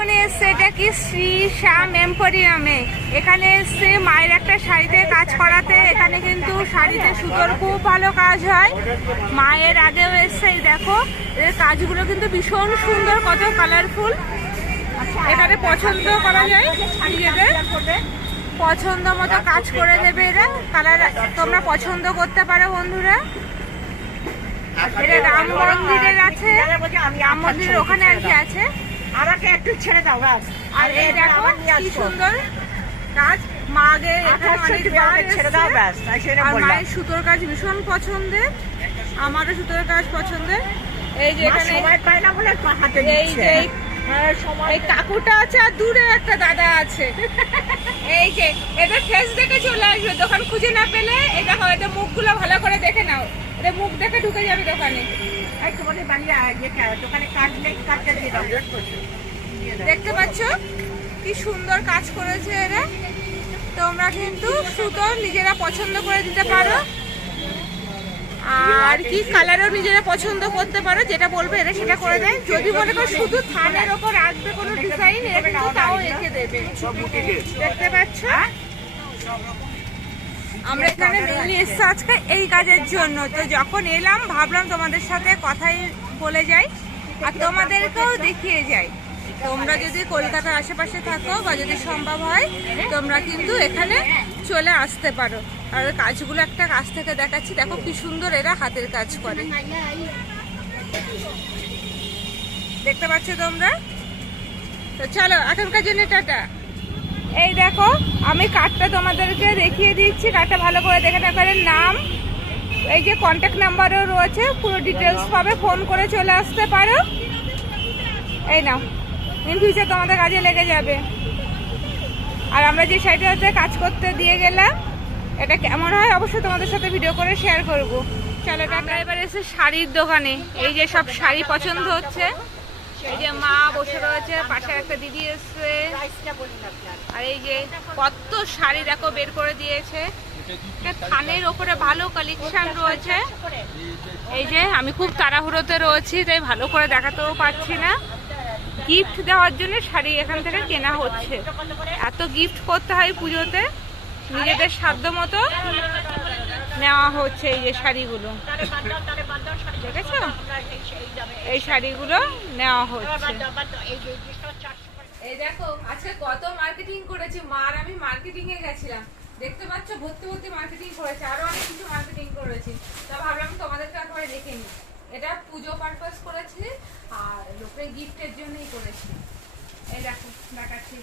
এখন এসছে এটা কি শ্রী শ্যাম এম্পোরিয়ামে। এখানে এসছে মায়ের একটা শাড়িতে কাজ করাতে। এখানে কিন্তু শাড়িতে সুতোর খুব ভালো কাজ হয়। মায়ের আগেও এসছে, দেখো এর কাজগুলো কিন্তু ভীষণ সুন্দর, কত কালারফুল। এখানে পছন্দ করা যায়, নিজেদের পছন্দ মতো কাজ করে দেবে এরা। কালার তোমরা পছন্দ করতে পারো বন্ধুরা। এটা রাম মন্দিরের আছে, রাম মন্দিরের ওখানে আর কি আছে। আমাকে একটু ছেড়ে দাও ব্যাস। আর এই দেখো কি সুন্দর কাজ। মা আগে এখানে অনেকবার ছেড়ে দাও ব্যাস। আর মায়ের সুতোর কাজ ভীষণ পছন্দের, আমারও সুতোর কাজ পছন্দের। এই যে এখানে সময় পায় না বলে হাতে এই যে এই কাকুটা আছে আর দূরে একটা দাদা আছে। এই যে এদের ফেস দেখে চলে আসবে, দোকান খুঁজে না পেলে এটা হয়, এদের মুখগুলো ভালো করে দেখে নাও, এদের মুখ দেখে ঢুকে যাবে দোকানে। তোমাদের বাড়ির দোকানে কাজ নেই, কাজটা দিয়ে দাও। দেখতে পাচ্ছ কি সুন্দর কাজ করেছে এরা। তোমরা কিন্তু সুতো নিজেরা পছন্দ করে দিতে পারো, আর কি কালারও নিজেরা পছন্দ করতে পারো, যেটা বলবে এরা সেটা করে দেয়। যদি মনে করো শুধু থানের ওপর রাখবে কোনো ডিজাইন, এরা কিন্তু তাও এঁকে দেবে। দেখতে পাচ্ছ আমরা এখানে মেনলি এসছি আজকে এই কাজের জন্য। তো যখন এলাম ভাবলাম তোমাদের সাথে কথাই বলে যাই আর তোমাদেরকেও দেখিয়ে যাই। তোমরা যদি কলকাতার আশেপাশে থাকো বা যদি সম্ভব হয় তোমরা কিন্তু এখানে চলে আসতে পারো। আর কাজগুলো একটা কাছ থেকে দেখাচ্ছি, দেখো কি সুন্দর এরা হাতের কাজ করে। দেখতে পাচ্ছ তোমরা? তো চলো এখনকার জন্য টাটা। এই দেখো আমি কার্ডটা তোমাদেরকে দেখিয়ে দিচ্ছি, কার্ডটা ভালো করে দেখে নেবেন। নাম, এই যে কন্ট্যাক্ট নাম্বারও রয়েছে, পুরো ডিটেলস পাবে, ফোন করে চলে আসতে পারো। এই নাও, ইন ফিউচার তোমাদের কাজে লেগে যাবে। আর আমরা যে শাড়িটাতে কাজ করতে দিয়ে গেলাম এটা কেমন হয় অবশ্যই তোমাদের সাথে ভিডিও করে শেয়ার করব। চলো আমরা এবার এসে শাড়ির দোকানে। এই যে সব শাড়ি পছন্দ হচ্ছে, এই যে মা বসে রয়েছে, পাশে একটা দিদি এসছে। আর এই যে কত শাড়ি দেখো বের করে দিয়েছে। থানের ওপরে ভালো কালেকশন রয়েছে। এই যে আমি খুব তাড়াহুড়োতে রয়েছি তাই ভালো করে দেখাতেও পারছি না। গিফট দেওয়ার জন্য শাড়ি এখান থেকে কেনা হচ্ছে। এত গিফট করতে হয় পুজোতে, নিজেদের সাধ্য মতো নেওয়া হচ্ছে। এই যে শাড়িগুলো দেখেছো, এই শাড়িগুলো নেওয়া হচ্ছে। এই দেখো আজকে কত মার্কেটিং করেছি, মার আমি মার্কেটিং এ গেছিলাম। দেখতে পাচ্ছ ভর্তি ভর্তি মার্কেটিং করেছে, আরো অনেক কিছু মার্কেটিং করেছি। তা ভাবলাম তোমাদেরকে একবার দেখে নিই। এটা পুজো পারপাস করেছি আর লোকের গিফটের জন্যই করেছি। এই দেখো দেখাচ্ছি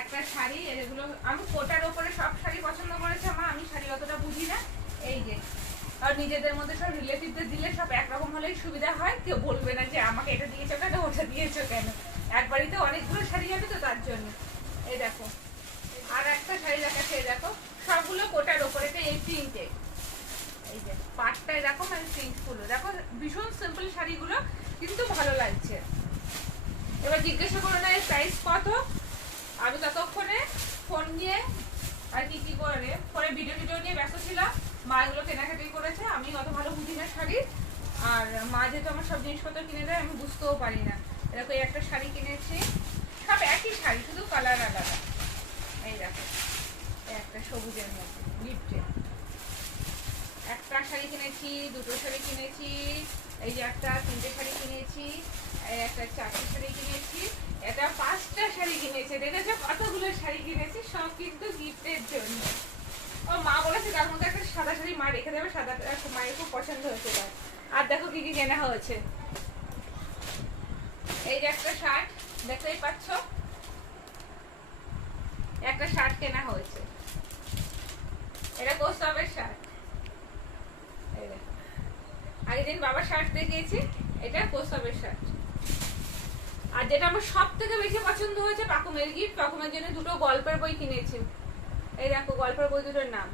একটা শাড়ি, এগুলো আমি কোটার ওপরে সব শাড়ি পছন্দ করেছি মা, আমি শাড়ি অতটা বুঝি না। এই যে আর নিজেদের মধ্যে সব রিলেটিভদের দিলে সব একরকম হলেই সুবিধা হয়, কেউ বলবে না যে আমাকে এটা দিয়েছো কেন ওটা দিয়েছো কেন। একবারই তো অনেকগুলো শাড়ি যাবে তো তার জন্য। এই দেখো আর একটা শাড়ি দেখাচ্ছে, এই দেখো সবগুলো কোটার ওপরে, এটা এই প্রিন্টে। এই যে পাটটা এরকম আর প্রিন্টগুলো দেখো, ভীষণ সিম্পল শাড়িগুলো কিন্তু ভালো লাগছে। এবার জিজ্ঞাসা করো না এর প্রাইস কত, আমি ততক্ষণে ফোন নিয়ে আর কি করে পরে ভিডিও নিয়ে ব্যস্ত ছিলাম। মা এগুলো কেনাকাটি করেছে, আমি অত ভালো বুঝি না শাড়ি, আর মা যেহেতু আমার সব জিনিসপত্র কিনে দেয় আমি বুঝতেও পারি না। এরকম একটা শাড়ি কিনেছি, সব একই শাড়ি শুধু কালার আলাদা। এই দেখো একটা সবুজের মধ্যে গিফটে একটা শাড়ি কিনেছি, দুটো শাড়ি কিনেছি, এই যে একটা তিনটে শাড়ি কিনেছি, একটা চারটে শাড়ি কিনেছি, এটা 5টা শাড়ি কিনেছে। দেখেছো কতগুলো শাড়ি কিনেছি, সব কিন্তু গিফটের জন্য। ও মা বলেছে তার মধ্যে একটা সাদা শাড়ি মা রেখে দেবে, সাদাটা মায়ের খুব পছন্দ হয়েছে তার। আর দেখো কি কি কেনা হয়েছে। এই যে একটা শার্ট দেখতেই পাচ্ছ, একটা শার্ট কেনা হয়েছে, এটা কোস্টাবের শার্ট। আগের দিন বাবার শার্ট দেখিয়েছি, এটা কোস্টাবের শার্ট। আর যেটা আমার সব থেকে বেশি পছন্দ হয়েছে পাকুমের গিফট, পাকুমের জন্য দুটো গল্পের বই কিনেছি। এই দেখো গল্পের বই দুটোর নাম,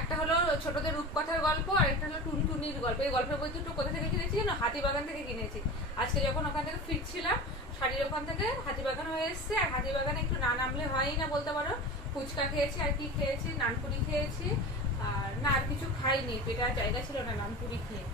একটা হলো ছোটদের রূপকথার গল্প আর একটা হলো টুনটুনির গল্প। এই গল্পের বই দুটো কোথা থেকে কিনেছি জানো? হাতিবাগান থেকে কিনেছি। আজকে যখন ওখান থেকে ফিরছিলাম শাড়ির ওখান থেকে হাতিবাগান হয়ে এসছে, আর হাতিবাগানে একটু না নামলে হয়ই না বলতে পারো। ফুচকা খেয়েছি, আর কি খেয়েছি, নানপুরি খেয়েছি, আর না আর কিছু খাইনি, পেটার জায়গা ছিল না নানপুরি খেয়ে।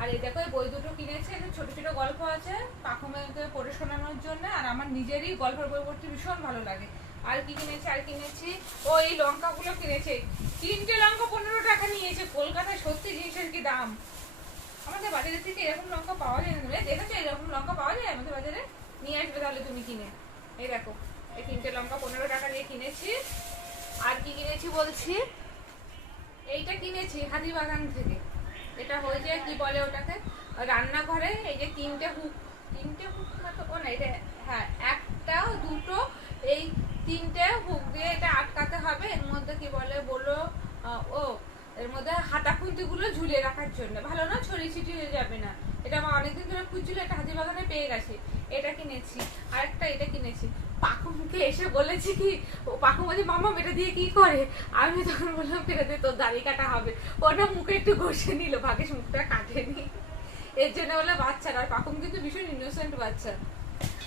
আর এই দেখো এই বই দুটো কিনেছি, এখানে ছোট ছোট গল্প আছে পাখুমেকে পড়ে শোনানোর জন্য, আর আমার নিজেরই গল্পের বই পড়তে ভীষণ ভালো লাগে। আর কি কিনেছি, আর কিনেছি ও এই লঙ্কাগুলো কিনেছে, 3টে লঙ্কা 15 টাকা নিয়েছে। কলকাতায় সত্যি জিনিসের কি দাম, আমাদের বাজারের থেকে এরকম লঙ্কা পাওয়া যায় না। তুমি দেখেছো এরকম লঙ্কা পাওয়া যায় আমাদের বাজারে? নিয়ে আসবে তাহলে তুমি কিনে। এই দেখো এই 3টে লঙ্কা 15 টাকা দিয়ে কিনেছি। আর কি কিনেছি বলছি, এইটা কিনেছি হাতিবাগান থেকে। এটা হয়ে যায় কি বলে ওটাকে, রান্নাঘরে এই যে 3টে হুক মতো, ও না এটা, হ্যাঁ একটা দুটো এই 3টে হুক দিয়ে এটা আটকাতে হবে। এর মধ্যে কি বলে বলো, ও এর মধ্যে হাতা খুন্তি গুলো ঝুলিয়ে রাখার জন্য, ভালো না ছড়িয়ে ছিটিয়ে যাবে না। এটা আমার অনেকদিন ধরে খুঁজছিল, এটা হাতিবাগানে পেয়ে গেছি। এটা কিনেছি। আর একটা এটা কিনেছি। পাখুকে এসে বলেছি কি, ও পাখু বলছে মামা এটা দিয়ে কি করে, আমি তখন বললাম এটা দিয়ে তোর দাড়ি কাটা হবে। ওটা মুখে একটু ঘষে নিল, ভাগ্যিস মুখটা কাটেনি, এর জন্য বলে বাচ্চারা। আর পাখুম কিন্তু ভীষণ ইনোসেন্ট বাচ্চা।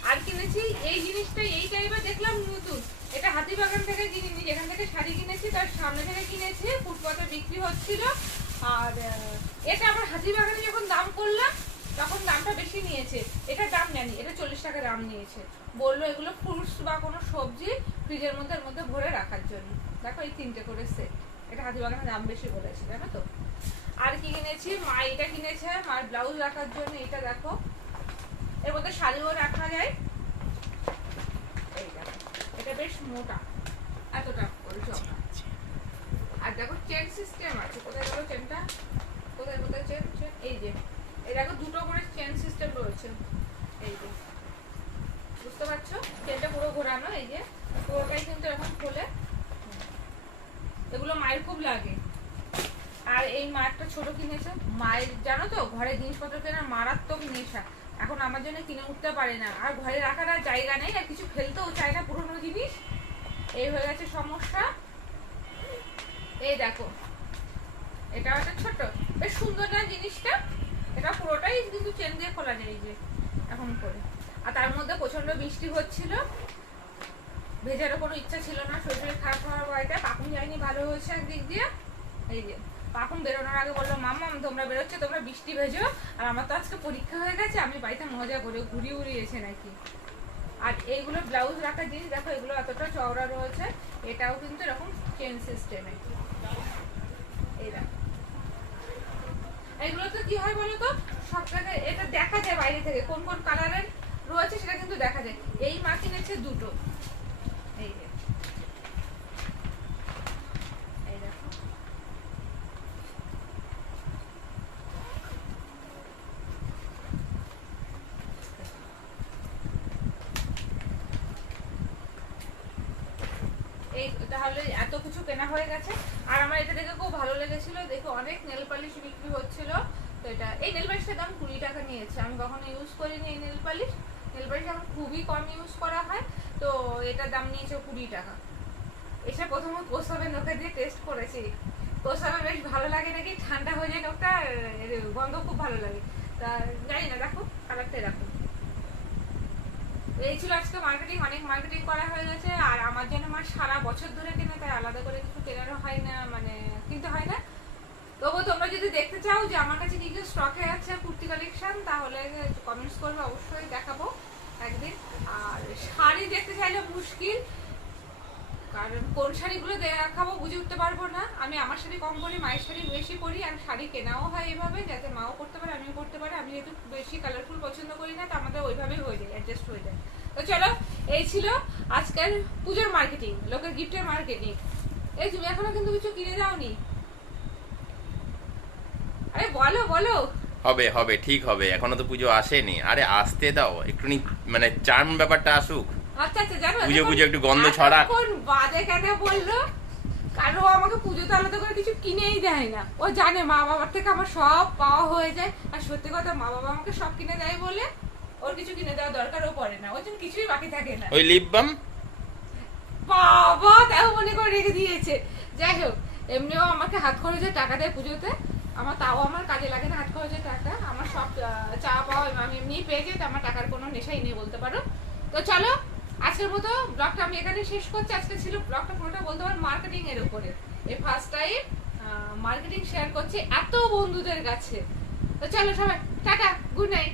আর কিনেছি এই জিনিসটা, এই টাইপের দেখলাম নতুন, এটা হাতিবাগান থেকে কিনেছি, যেখান থেকে শাড়ি কিনেছি তার সামনে থেকে কিনেছি, ফুটপাতে বিক্রি হচ্ছিল। আর এটা আমার হাতিবাগানে যখন দাম করলাম তখন দামটা বেশি নিয়েছে, এটার দাম নেয়নি, এটা 40 টাকা দাম নিয়েছে। বললো এগুলো ফ্রুটস বা কোনো সবজি ফ্রিজের মধ্যে এর মধ্যে ভরে রাখার জন্য। দেখো এই 3টে করে সেট, এটা হাতিবাগানের দাম বেশি বলেছে, জানো তো। আর কি কিনেছি, মা এটা কিনেছে মার ব্লাউজ রাখার জন্য। এটা দেখো এর মধ্যে শাড়িও রাখা যায়। এই দেখো এটা বেশ মোটা, এতটা করে চওড়া। আর দেখো চেন সিস্টেম আছে, কোথায় গেল চেনটা, কোথায় কোথায় চেন, এই যে এই দেখো 2টো করে চেন সিস্টেম রয়েছে। এই যে বুঝতে পারছো, চেনটা পুরো ঘোরানো, এই যে পুরোটাই কিন্তু এখন খোলে। এগুলো মায়ের খুব লাগে। আর এই মা একটা ছোট কিনেছে, মায়ের জানো তো ঘরে জিনিসপত্র কেনার মারাত্মক নেশা। এখন আমার জন্য কিনে উঠতে পারে না, আর ঘরে রাখার আর জায়গা নেই, আর কিছু ফেলতেও চায় না পুরোনো জিনিস, এই হয়ে গেছে সমস্যা। এই দেখো এটা একটা ছোট, বেশ সুন্দর না জিনিসটা, এটা পুরোটাই কিন্তু চেন দিয়ে খোলা যায়, এই যে এখন করে। আর তার মধ্যে প্রচন্ড বৃষ্টি হচ্ছিল, ভেজারও কোনো ইচ্ছা ছিল না, শরীর খারাপ হওয়ার ভয়টা। পাখুন যায়নি, ভালো হয়েছে একদিক দিয়ে। এই যে পাখুন বেরোনোর আগে বললো মাম্মা তোমরা বেরোচ্ছে, তোমরা বৃষ্টি ভেজো, আর আমার তো আজকে পরীক্ষা হয়ে গেছে, আমি বাড়িতে মজা করে ঘুরিয়ে উড়িয়েছে নাকি। আর এইগুলো ব্লাউজ রাখার জিনিস, দেখো এগুলো এতটা চওড়া রয়েছে, এটাও কিন্তু এরকম চেন সিস্টেমে। এই দেখো এইগুলো তো কি হয় বলো তো, সব জায়গায় এটা দেখা যায় বাইরে থেকে কোন কোন কালারের রয়েছে সেটা কিন্তু দেখা যায়। এই মা কিনেছে 2টো, এই যে এই দেখো এই, তাহলে এত কিছু কেনা হয়ে গেছে। আর আমার এটা দেখে খুব ভালো লেগেছিল, দেখো অনেক নেল পালিশ বিক্রি হচ্ছিল। তো এটা এই নেল পালিশটার দাম 20 টাকা নিয়েছে। আমি কখনো ইউজ করিনি এই নেল পালিশ, নেল পালিশ এখন খুবই কম ইউজ করা হয়, তো এটার দাম নিয়েছে 20 টাকা। এসে প্রথমে কোসাবে নখে দিয়ে টেস্ট করেছি, কোসাবে বেশ ভালো লাগে নাকি, ঠান্ডা হয়ে যায় নখটা, গন্ধ খুব ভালো লাগে। তা জানি না, দেখো কালারটা এরকম। এই ছিল আজকে মার্কেটিং, অনেক মার্কেটিং করা হয়ে গেছে। আর আমার জন্য আমার সারা বছর ধরে কেনা, তাই আলাদা করে কিছু কেনারও হয় না, মানে কিনতে হয় না। তবুও তোমরা যদি দেখতে চাও যে আমার কাছে কি কি স্টকে আছে কুর্তি কালেকশন, তাহলে কমেন্টস করবে, অবশ্যই দেখাবো একদিন। আর শাড়ি দেখতে চাইলে মুশকিল, কারণ কোন শাড়িগুলো দেখাবো বুঝে উঠতে পারবো না। আমি আমার শাড়ি কম পরি, মায়ের শাড়ি বেশি পরি, আর শাড়ি কেনাও হয় এইভাবে যাতে মাও করতে পারে আমিও করতে পারি। আমি যেহেতু বেশি কালারফুল পছন্দ করি না, তো আমাদের ওইভাবেই হয়ে যায়, অ্যাডজাস্ট হয়ে যায়। তো চলো, এই ছিল আজকের পুজোর মার্কেটিং, লোকের গিফটের মার্কেটিং। এই তুমি এখনো কিন্তু কিছু কিনে যাওনি, আরে বলো বলো। হবে হবে ঠিক হবে, এখনো তো পুজো আসেনি, আরে আসতে দাও একটুখানি, মানে চার্ম ব্যাপারটা আসুক। আচ্ছা আচ্ছা, জানো পুজো পুজো একটু গন্ধ ছড়া। কোন বাদে কেন বললো, কারণ ও আমাকে পুজোতে আলাদা করে কিছু কিনেই দেয় না। ও জানে মা বাবার থেকে আমার সব পাওয়া হয়ে যায়, আর সত্যি কথা মা বাবা আমাকে সব কিনে দেয় বলে ওর কিছু কিনে দেওয়ার দরকারও পড়ে না, ওর জন্য কিছুই বাকি থাকে না। ওই লিপ বাম বাবা তাও মনে করে রেখে দিয়েছে। যাই হোক, এমনিও আমাকে হাত খরচের টাকা দেয় পুজোতে, আমার তাও আমার কাজে লাগে না হাত খরচের টাকা, আমার সব চা পাওয়া আমি এমনিই পেয়ে যাই, তো আমার টাকার কোনো নেশাই নেই বলতে পারো। তো চলো আজকের মতো ব্লগটা আমি এখানে শেষ করছি। আজকে ছিল ব্লগটা পুরোটা বলতে পারো মার্কেটিং এর উপরে, এই ফার্স্ট টাইম মার্কেটিং শেয়ার করছি এত বন্ধুদের কাছে। তো চলো সবাই টাটা, গুড নাইট।